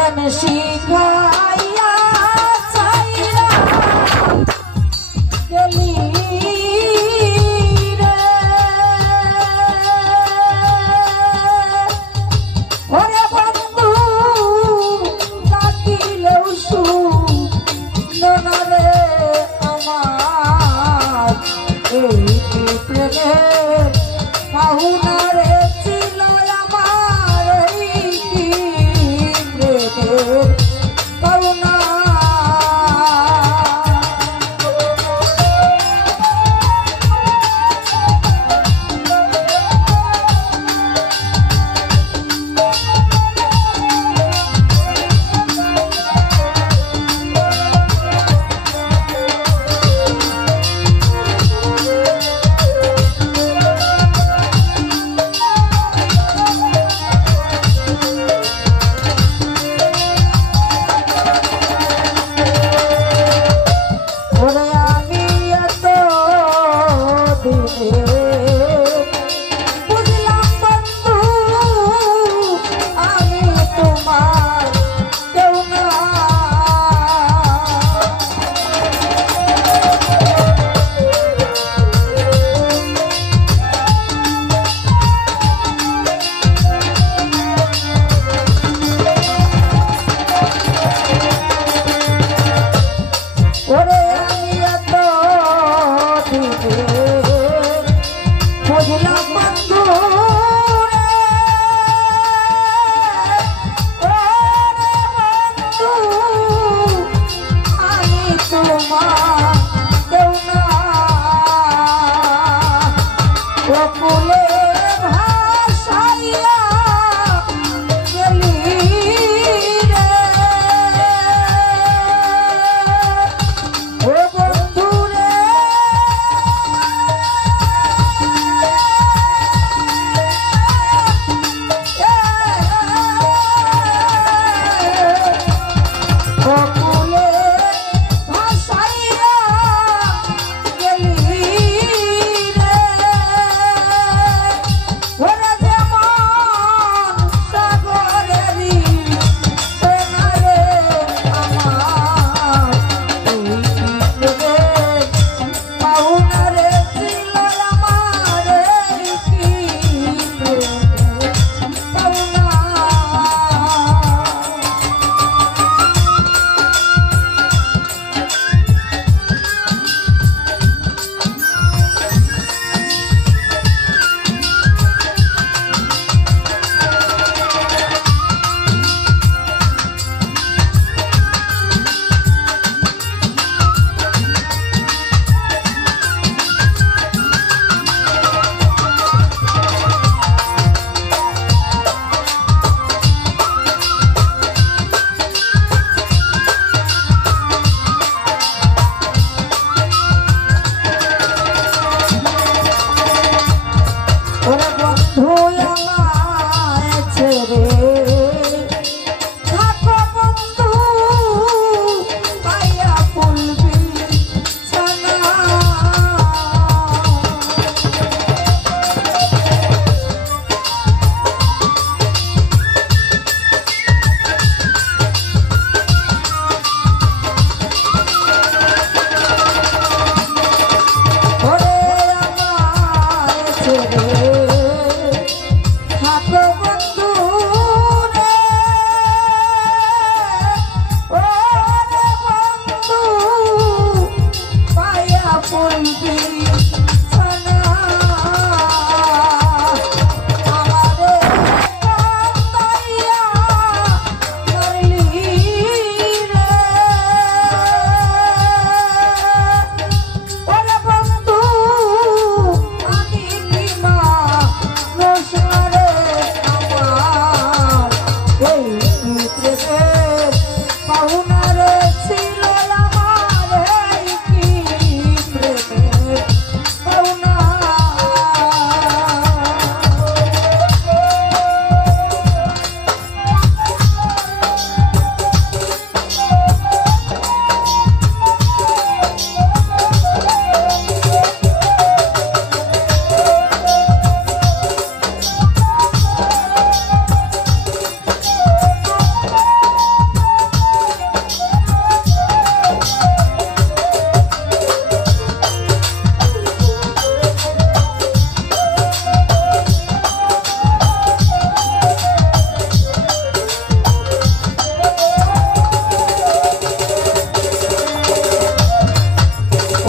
প্রেম শিখাইয়া চাইরা গেলি রে। ওরে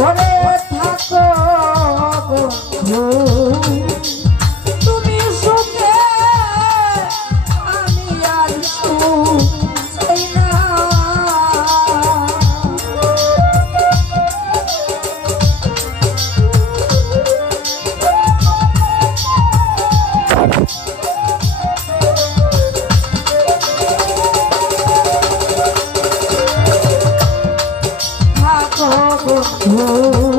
Running. পাবো